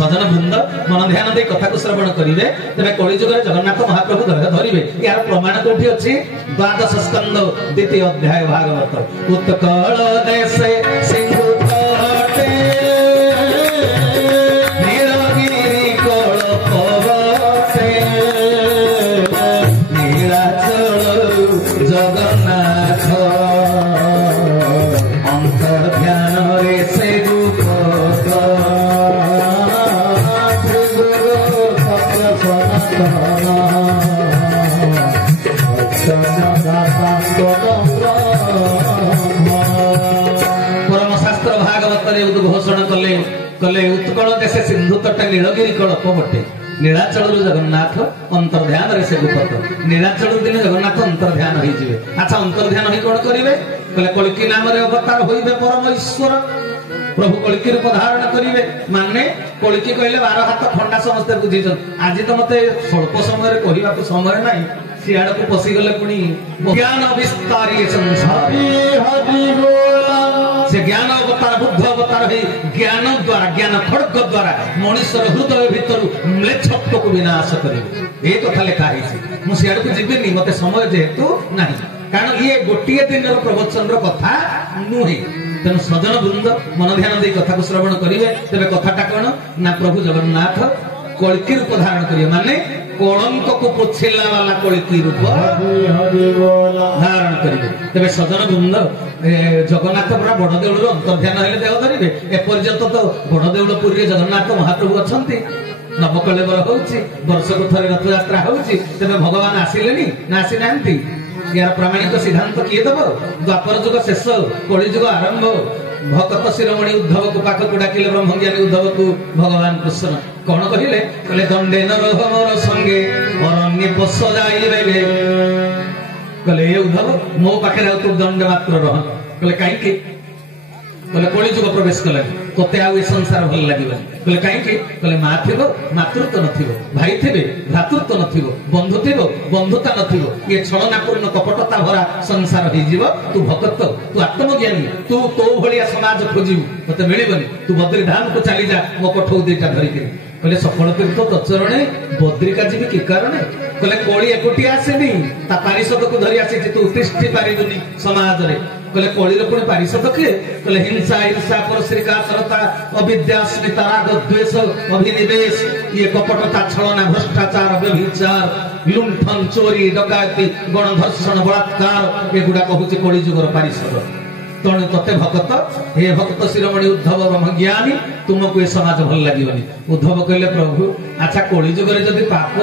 सजन वृंद मन ध्यान दे कथा को श्रवण करिवे तबे कलिजुग जगन्नाथ महाप्रभु धरिबे यार प्रमाण कोठी अछि द्वादश स्कंद द्वितीय अध्याय भागवत उत्कल देशे सिंधु तटे नीलगिरि कोल पवते नीलाचल जगन्नाथ अंतर ध्यान रे से परम शास्त्र भागवत उद्घोषण कले कले उत्कल देशे सिंधु तट नीलगिरी कल्प बटे नीलाचल जगन्नाथ अंतर्ध्यान रे से गुपत नीलाचल दिन जगन्नाथ अंतर्ध्यान होई जिवे अच्छा अंतर्ध्यान होई कोन करिवे कले कल्की नाम रे अवतार होइबे परम ईश्वर प्रभु कल्की रूप धारण करिवे माने कल्की कहले 12 हाथ खंडा समस्त बुझिछन आज तो मते स्वल्प समय रे कहिबा को समय नाही सियाड़ को पसी गले पुनी ज्ञान विस्तारी संसार हरि बोला से ज्ञान अवतार बुद्ध अवतार है ज्ञान द्वारा ज्ञान खड्ग द्वारा मनुष्यर हृदय भीतर म्लेच्छत्व को विनाश करिवे ए कथा लिखा है मु सियाड़ को जिबिनी मते समय जेतु नाही कारण ये गोटिए दिन प्रवचन कथा नुहे तेणु सजन वृंद मन ध्यान दे कथा को श्रवण करिवे तेबे कथाटा कोन ना प्रभु जगन्नाथ कल्की रूप धारण करिवे माने कलंक को पोछेला वाला कल्की रूप धारण करिवे तेबे सजन वृंद जगन्नाथ पूरा बड़ देउल अंतर्ध्यान हेले देह धरिवे ए पर्यंत तो बड़ देउल पुरी जगन्नाथ महाप्रभु अछंती नवकलेवर होउची वर्षको थरे रथ यात्रा होउची तेबे भगवान आसिलेनी ना आसी नांती यार प्रामाणिक सिद्धांत किए दब द्वापर युग शेष कलि युग आरंभ भक्त शिरोमणि उद्धव को पाख को डाकिले ब्रह्मज्ञानी उद्धव को भगवान कृष्ण कौन कहिले कले दंडे न रह मोर संगे अरण्य पश जाइबे कले उद्धव मो पाखे तू दंड मात्र रह कले काई के कले कलि युग प्रवेश कले तोते आ ए संसार भल लागिबा कले काई के कले मा थिबो मातृत्व नथिबो भाई थिबे भ्रातृत्व नथिबो बंधु थिबो बंधुता नथिबो ये छलनापूर्ण कपटता भरा संसार हो जीव तू भक्त तू आत्मज्ञानी तू तो भलिया समाज खोजिबु तते मिलिबनी तू बद्री धाम को चली जा मो कठौ देटा धरि के कले सफल तीर्थ तचरणे बद्रिका जीवी की कारण कले कोली एकोटी आसेनी ता पारिषद को धरि आसी तू तिष्ठि पारिबुनी समाज रे कले कोलीर पुणी पारिषद किए कले हिंसा ईर्षा परश्रिका सरता अविद्या स्मिता राग द्वेष अभिनिवेश ये कपटता छलना भ्रष्टाचार व्यभिचार लुंठन चोरी डकायती गणधर्षण बलात्कार एगुडा कहूची कलि युगर पारिषद तणे तते भक्त हे भक्त शिरोमणि उद्धव ब्रह्मज्ञानी तुमको ये समाज भल लागिबनी उद्धव कहले प्रभु अच्छा कलि युगरे जदि पाप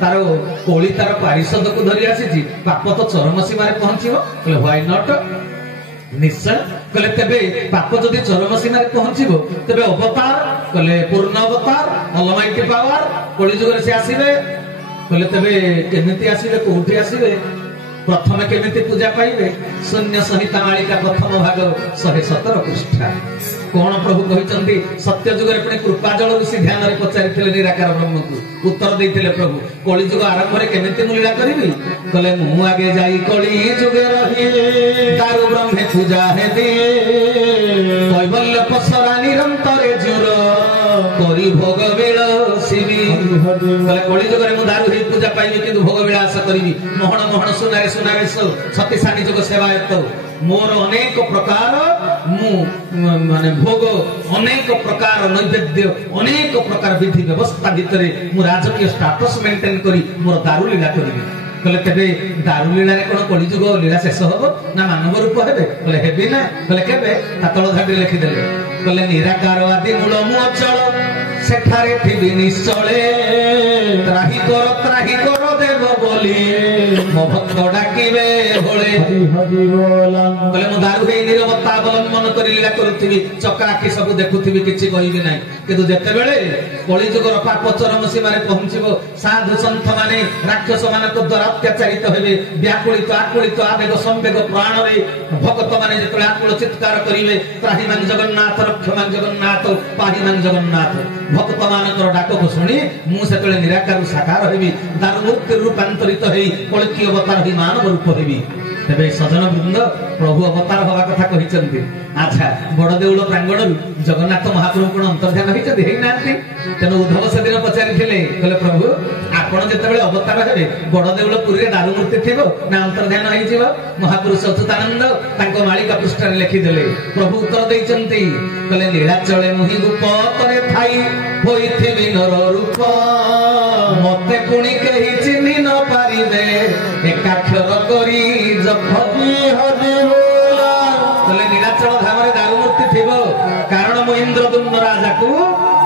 तारो कोली तार पारिषद को धरि आसी पाप तो चरम सीमा रे पहुंचीबो कहले व्हाई नॉट निश्चय कहले तेबे पाप जदि चरम सीमा रे पहुंचीबो तेबे अवतार कहले पूर्ण अवतार अलमाइटी पावर कलि युगरे से आसीबे कहले तेबे केमिति आसीबे कोठी आसीबे प्रथम केमिति पूजा पाइबे शून्य संहिता मालिका प्रथम भाग 117 पृष्ठा कौन प्रभु कहते सत्य जुगे पुणी कृपाजल ऋषि ध्यान रे पचारि निराकार ब्रह्म को उत्तर देते प्रभु कलि युग आरंभ रे केमिति लीला करिबी कहले मु आगे जाई कलि जुगे रही दारु ब्रह्मे पूजा हे दे कैवल्य पसरा निरंतरे जुर करी भोग विलासिबी कहले कलि जुगे मु दारु हे पूजा पाइबी किंतु भोग विलास करिबी मोहन मोहन सुनारे सुनारे सती सानी जुग सेवायत मोर अनेक प्रकार मु माने भोग अनेक प्रकार नैवेद्य अनेक प्रकार विधि व्यवस्था भितरे मु राजकीय स्टेटस मेंटेन करी मोर दारु लीला करिबी कहले तेबे दारु लीला रे कोन कलि युग लीला शेष होबो ना मानव रूप हेबे कहले हेबी ना कहले केबे तातळ धाडी लिखि देले कहले निराकार आदि मूल मु अचल सेठारे थिबी निश्चले त्राही कर देव बोली मो भक्त डाकिबे होले हरि हरि बोला कहले मु दारु हे निरवता अवलंबन करी लीला करूथिबी चक्का आखि सब देखुथिबी किछि कहिबी नाही किंतु जेते बेले कलि युगर पाप चरम सीमा रे पहुंचिबो साधु संत माने राक्षस मानक द्वारा अत्याचारित हेबे व्याकुलित आकुलित आवेग संवेग प्राण रे भक्त माने जेतले आकुल चित्कार करिवे त्राही मान जगन्नाथ रक्ष मान जगन्नाथ पाहि मान जगन्नाथ भक्त मानकर डाक को सुनी मु सेतले निराकार साकार हेबी दारु मुक्ति रूपांतरित हेई कलकी अवतार ही मानव रूप हेबी तेरे सजन वृंद प्रभु अवतार हवा कथा कहते अच्छा बड़ देउल प्रांगण जगन्नाथ महाप्रभु कौन अंतर्ध्यान होती तेणु उद्धव से दिन पचारि कहले प्रभु आपण जिते अवतार हे बड़ देउल पुरी दारुमूर्ति थी ना अंतर्ध्यान हो महापुरुष अच्युतानंद मालिका पृष्ठ लिखिदे प्रभु उत्तर देते कहले नीलाचले मुहि रूप करे थाई होइथिबि नर रूप मते पुणी कही चिन्हि न पारिबे एकाक्षर करी जपति हरि बोला कहले नीलाचल धामरे दारुमूर्ति थिबो कारण मु इंद्रदुम्न राजा को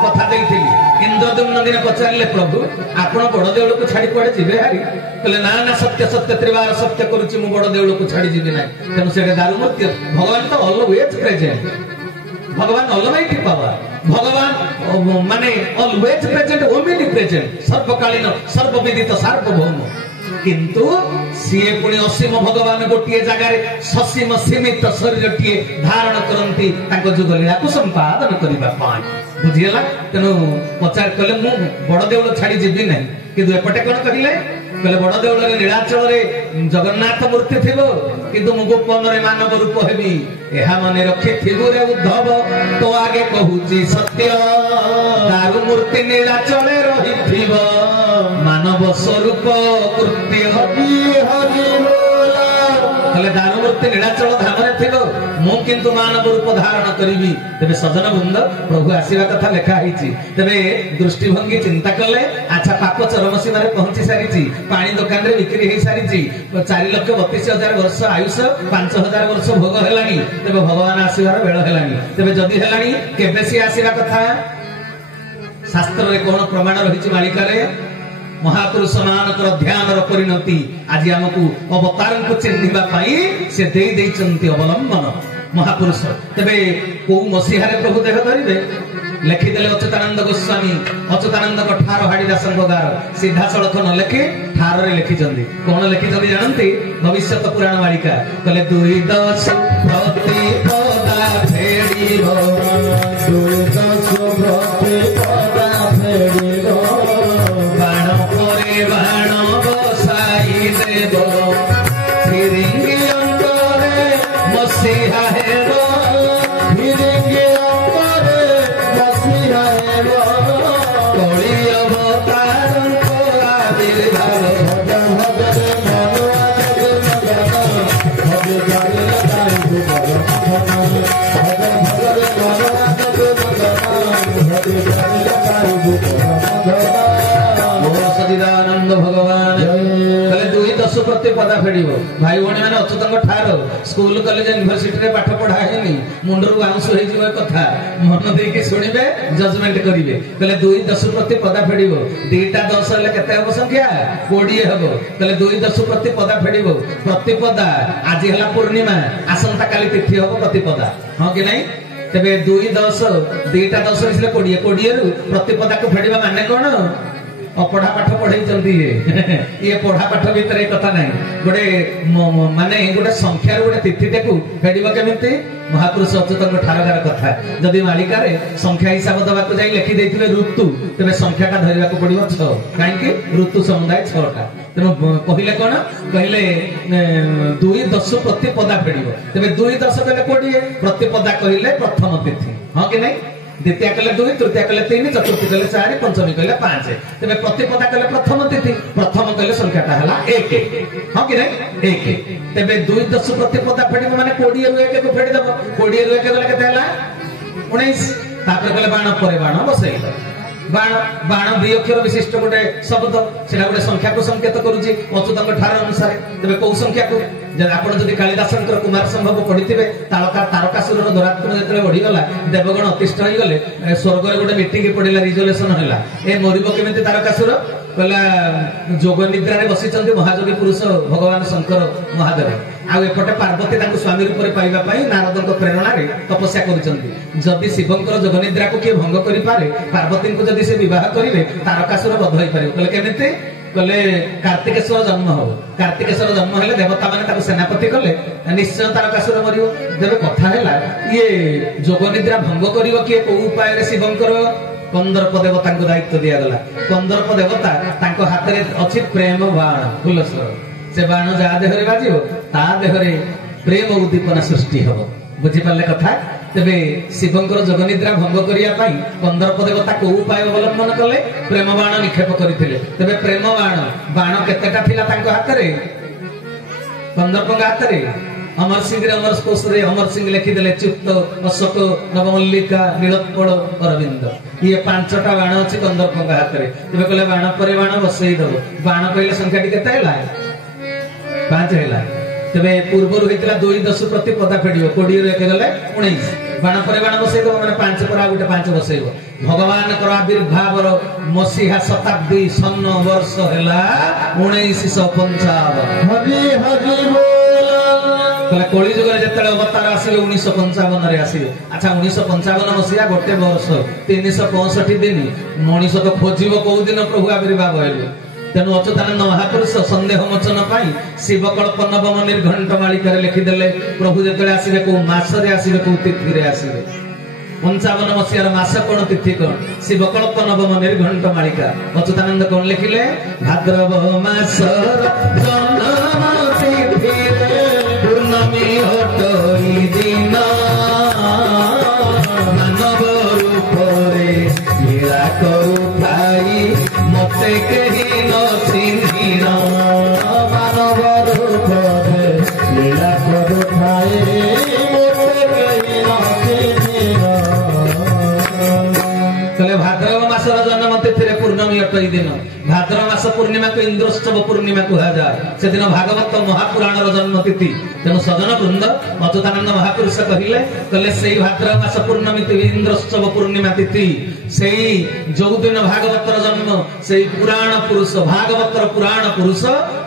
कथा देइथिली इंद्रदुम्न दिन पचारिले प्रभु आपण बड़ देउल को छाड़ी पड़े जिबे हारी कहले ना ना सत्य सत्य त्रिवार सत्य करूची मु बड़ देउल को छाड़ी जिबे ना तेनु से दारुमूर्ति भगवान तो ऑलवेज प्रेजेंट भगवान ऑलमाइटी पावर भगवान माने ऑलवेज प्रेजेंट ओमनी प्रेजेंट सर्वकालीन सर्वविदित सार्वभौम किंतु सीए पुणी असीम भगवान गोटे जगार ससीम सीमित शरीर टीए धारण करती जुग लीला को संपादन करने बुझीगला तेणु पचार कहले मु बड़ देउल छाड़ी जीवी ना कि एपटे कौन कहले कहले बड़ देउल नीलाचल जगन्नाथ मूर्ति थिबो किंतु मु गोपन मानव रूप हेबी एहा माने रखी थिबु रे उद्धव तो आगे कहूची सत्य दारु मूर्ति नीलाचले रहिथिबो मानव स्वरूप कृत्य हरि हरि बोला कहले दारु मूर्ति नीलाचल धामरे थिबो मु किंतु मानव रूप धारण करिवि तेबे सजन वृंद प्रभु आसीबा कथा लेखा हिची तेबे दृष्टिभंगी चिंता कले अच्छा पाप चरम सीमा रे पहुंची सारिची पानी दुकान रे बिक्री हे सारिची 4,32,000 वर्ष आयुष 5,000 वर्ष भोग हेलानी तेबे भगवान आसीबार बेळ हेलानी तेबे जदी हेलानी केबे सी आसीबा कथा शास्त्र रे कोन प्रमाण रहिची मालिका रे महापुरुष मानकर ध्यान परिणति आज आमको अवतार को चिन्हिबा पाई से दे देइचंती अवलंबन महापुरुष तेबे को मसीहारे प्रभु देह धरिबे लिखिदेले अच्युतानंद गोस्वामी अच्युतानंद को ठार हाड़ीदास गार सीधा सड़क न लिखि ठार रे लिखिचंदी कोन लिखिचंदी जानंती भविष्यत पुराण मालिका कहले 2:10 प्रतिपदा फेड़ीबो 2:10 प्रतिपदा फेड़ीबो बाण परे बाण बसाई देबो फिरिंगी अंतरे मसीहा हेबो फिरिंगी अंतरे मसीहा हेबो कଳି अवतार कोला बिरधार भजन भजन मनवा भजन सचिदानंद भगवान प्रतिपदा फेड़ो भाई भाई मैंने अच्युत ठार स्कूल कॉलेज यूनिवर्सिटी रे पाठ पढ़ा है मुंडर आउंस हो कथा मन देके शुणवे जजमेंट करेंगे कहले 2:10 प्रतिपदा फेड़ो 2:10 हेल्ले केते हम संख्या 20 हम कहले 2:10 प्रतिपदा फेड़ो प्रतिपदा आज है पूर्णिमा आसंता काली तिथि हम प्रतिपदा हाँ कि नहीं तेरे 2:10 2:10 मिसले 20 प्रतिपदा को फेड़ा माने कौन अपढ़ा पाठ पढ़ाई चलती है ये पढ़ा पाठ भीतर कथा नहीं गोटे माने गोटे संख्यार गोटे तिथि को फेड़ केमी महापुरुष अच्युत ठारगार कथा जदि मालिका संख्या हिसाब दवा को जाई लिखि देथिबे ऋतु तेरे संख्या का धरिबा को पड़िबो 6 काहे ऋतु समुदाय 6टा तेनो कहिले कोन कहिले 2:10 प्रतिपदा फेड़िबो तेबे 2:10 कहले 20 प्रतिपदा कहिले प्रथम तिथि हां कि नहीं द्वितीय कले 2 तृतीय कले 3 चतुर्थी कले 4 पंचमी कले 5 तेबे प्रतिपदा कले प्रथम तिथि प्रथम कले संख्याटा हला 1 हां कि नहीं 1 तेबे 2:10 प्रतिपदा फेडिबो माने 20 रु 1 को फेडी दबो 20 रु 1 गले केते हला 19 तापर कले बाण परे बाण बसैलो बाण बाण 2 अक्षर विशिष्ट गोटे शब्द सेटा गोटे संख्या को संकेत करूची अच्युतंग ठार अनुसार तेबे को संख्या को आपण जदि कालिदासंकर कुमार संभव पढ़िथिबे तारका तारकासुर दुरात्म जेतले बढ़ी गला देवगण अतिष्ठ होई गले स्वर्ग रे गोटे मीटिंग पड़िला रिजोल्यूशन हला ए मरिबो केमिति तारकासुर कहला जोग निद्रा रे बसिचंती महायोगी पुरुष भगवान शंकर महादेव आ एपटे पार्वती ताको स्वामी रूप रे पाइबा पई नारदक प्रेरणा रे तपस्या करिसंती जदि शिवंकर जोग निद्रा को के भंग करि पारे पार्वती को जदि से विवाह करिवे तारकासुर बध होई पारे कहले केमिति कहले कार्तिकेश्वर जन्म हो कार्तिकेश्वर जन्म हेले देवता माने ताको सेनापति कले निश्चय तारकासुर मरियो देबे कथा हैला ये जोग निद्रा भंग करिवो के को उपाय रे शिवंकर कंदर्प देवता को दायित्व दिया गला कंदर्प देवता ताको हाथ रे अछि प्रेम बाण फुलस्वर से बाण जा देहरे बाजियो ता देहरे प्रेम उद्दीपना सृष्टि हम बुझिपारे कथा तेरे शिवंकर जगनिद्रा भंग करने कंदर्प देवता को उपाय अवलंबन कले प्रेम बाण निक्षेप करते तेरे प्रेम बाण बाण केतेटा थिला तांको हाथ रे कंदर्प हाथ रे अमर सिंह अमर कोश अमर सिंह लिखिदे चित्त अशोक नवमल्लिका नीलोत्पल अरविंद ये 5टा बाण अच्छी कंदर्प हाथ में तेज कहले बाण पर बाण बसई दब बाण कहले संख्या टी केते 5 है तेरे पूर्वर होता 2 10 प्रति पदा फेड़ 20 एक गले 19 बाण पर बाण बसई दब मैंने 5 पर गोटे 5 बसईब भगवान आविर्भाव मसीहा शताब्दी सन वर्ष है 1955 कली जुग जो अवतार आसवे 1955 आसवे अच्छा 1955 मसीहा गोटे वर्ष 365 दिन मनीष तो खोजब कौ दिन प्रभु आविर्भाव है तेणु अच्युतानंद महापुरुष संदेह मोचन शिवकल्प नवम निर्घंट मालिका लिखिदे प्रभु जो आसवे कौ मसरे आसवे कौ तिथि आसवे 55 मसीहार मास कौन तिथि कौन शिवकल्प नवम निर्घंट मालिका अच्युतानंद कौन लिखिले भाद्रव मास पूर्णमी हटई दिन मानव रूप लीला करुथाई मते कही न चिन्हिन मानव रूप लीला करुथाई मते कही न चिन्हिन कले भाद्रव मासर जन्म तिथि पूर्णमी अटई दिन भाद्रव मास पूर्णिमा को इंद्रोत्सव पूर्णिमा कहुए से दिन भागवत महापुराण जन्म तिथि तेणु सजन वृंद अच्युतानंद महापुरुष कहले से भाद्रव मास पूर्णमी इंद्रोत्सव पूर्णिमा तिथि से जो दिन भागवतर जन्म से पुराण पुरुष भागवतर पुराण पुरुष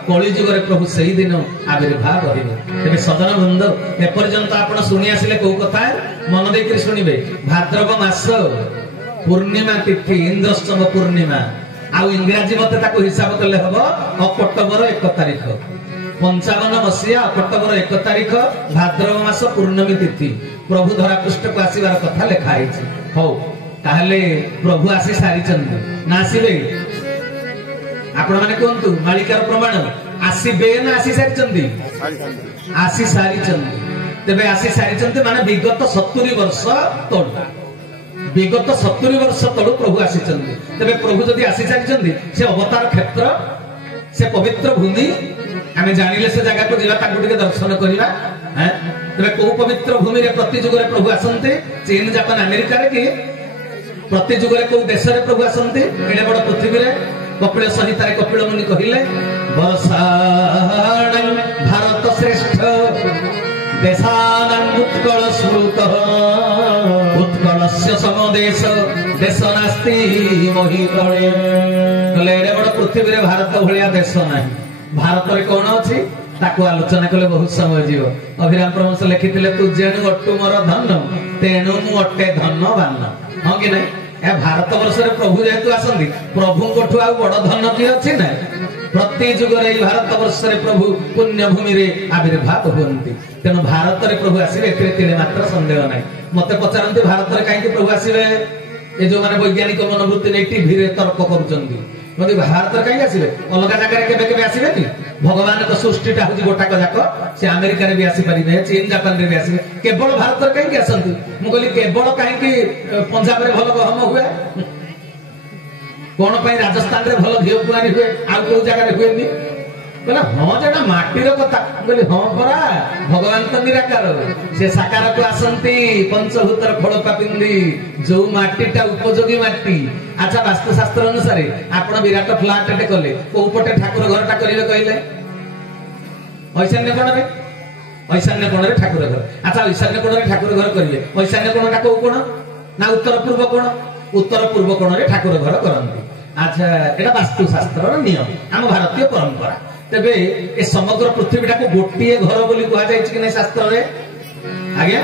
कलिजुग प्रभु से दिन आविर्भाव हे सजन वृंद एपर्यंत आप शुणी आसिले कौ कथा मन देकर शुणे भाद्रव मास पूर्णिमा तिथि इंद्रोत्सव पूर्णिमा आउ इंग्राजी मत हिसाब कले हम अक्टोबर 1 तारिख 55 मसीहा अक्टोबर 1 तारिख भाद्रव मास पूर्णमी तिथि प्रभु धरापृष्ठ को आसबार कथा लिखाई हौ ताहले प्रभु आसी सारी ना आसबे आपण माने कहतु मालिकार प्रमाण आसबे ना आसी सारी आसी सारी तेरे आसी सारी माने विगत 70 वर्ष तोड़ विगत 70 वर्ष तलु प्रभु आसी तेरे प्रभु जदि आसी सारी से अवतार क्षेत्र से पवित्र भूमि आम जानिले से जगह को जीवा दर्शन करवा तेरे कौ पवित्र भूमि रे प्रति जुग रे प्रभु आसते चीन जापान अमेरिका रे कि प्रति जुग रे कौ देश रे प्रभु आसते एडे बड़ पृथ्वी रे कपिल संहिता रे कपिल मुनि कहिले वर्षाणं भारत श्रेष्ठ देशानां उत्कल स्मृत उत्कलस्य समदेश देश नास्ति मोहितळे कले एडे बड़ पृथ्वी रे भारत भलिया देश नाही भारत रे कोन अछि ताको आलोचना कले बहुत समय जीव अभिराम प्रभु से लिखिथिले तू जेनु अट्टु मोर धन तेनु मु अट्टे धनवान हां कि नहीं ए भारत वर्ष रे प्रभु जेतु आसंदी प्रभु कोठु आ बड़ धन की अछि ना प्रति जुग रे भारत वर्ष रे प्रभु पुण्य भूमि रे आविर्भाव होंती तेनु भारत रे प्रभु आसीबे एते तेले मात्र संदेह नाही मते पचारंती भारत रे काहे प्रभु आसीबे ए जो माने वैज्ञानिक मनोवृत्ति नै टीवी रे तर्क करूचंदी मते भारत रे काहे आसीबे अलग जगह रे केबे केबे आसीबे नी भगवान को सृष्टिटा होजी गोटाक जाक से अमेरिका रे भी आसी परिबे चीन जापान रे भी आसीबे केवल भारत रे काहे आसंती मु कहली केवल काहे कि पंजाब रे भलो गहम हुए कोन पई राजस्थान रे भलो घियो कुआरी हुए आ को जगह रे हुए नी बोला हां जेटा माटीर कथा बोली हां परा भगवान तो निराकार से साकार को आसंती पंचभूतर फळका पिंदी जो माटीटा उपयोगी माटी अच्छा वास्तुशास्त्र अनुसार आपण विराट फ्लैट टे कले को पटे ठाकुर घरटा करिवे कहले ऐशान्य कोण रे ठाकुर घर अच्छा ऐशान्य कोण रे ठाकुर घर करिवे ऐशान्य कोणटा को कोण ना उत्तर पूर्व कोण रे ठाकुर घर करंती अच्छा एटा वास्तुशास्त्र नियम हम भारतीय परंपरा तेबे ए समग्र पृथ्वीटा को गोटिए घर बोली कहा जाय कि नै शास्त्र रे आज्ञा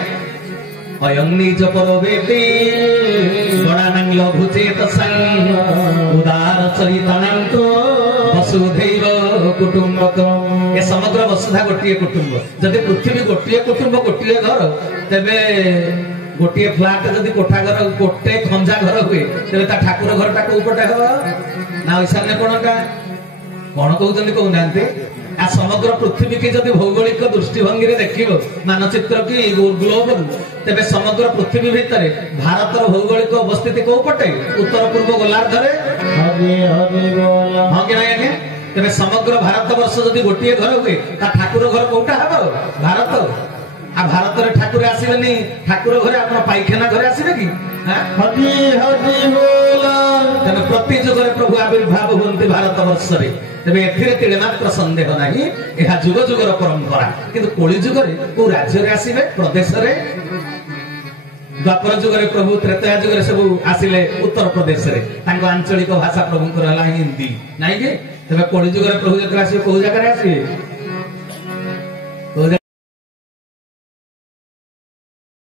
अयं निज परवेति गणानं लघु चेतसं उदार चरितनं तो वसुधैव कुटुंबकं ए समग्र वसुधा गोटिए कुटुंब जदि पृथ्वी गोटिए कुटुंब गोटिए घर तेबे गोटिए फ्लैट जदि कोठा घर गोटे खंजा घर हुए तेबे ता ठाकुर घरटा को पटे हो ना ईशान्य कोणटा कौन कहते कहना आ समग्र पृथ्वी की जब भौगोलिक दृष्टिभंगी देखियो मानचित्र की ग्लोब तेरे समग्र पृथ्वी भितर भारतर भौगोलिक अवस्थिति कौ पटे उत्तर पूर्व गोलार्धरे हाँ कि नहीं आज्ञा तेरे समग्र भारत वर्ष जब गोटे घर हुए ठाकुर घर कौटा हम भारत आ भारत रे ठाकुर आसबेनी ठाकुर घरे आप पाइखाना घरे आसबे कि तेरे प्रति जुगरे प्रभु आविर्भाव हुए भारत वर्ष तेरे एथिरे मात्र संदेह नहीं यह जुग जुगर परंपरा किंतु कली जुगरे को राज्य रे आसीबे प्रदेश रे द्वापर जुगरे प्रभु त्रेतया जुगरे सब आसिले उत्तर प्रदेश रे तांको आंचलिक भाषा प्रभु हिंदी नहीं कि तेरे कली जुगरे प्रभु जब आसबे को जगह आसबे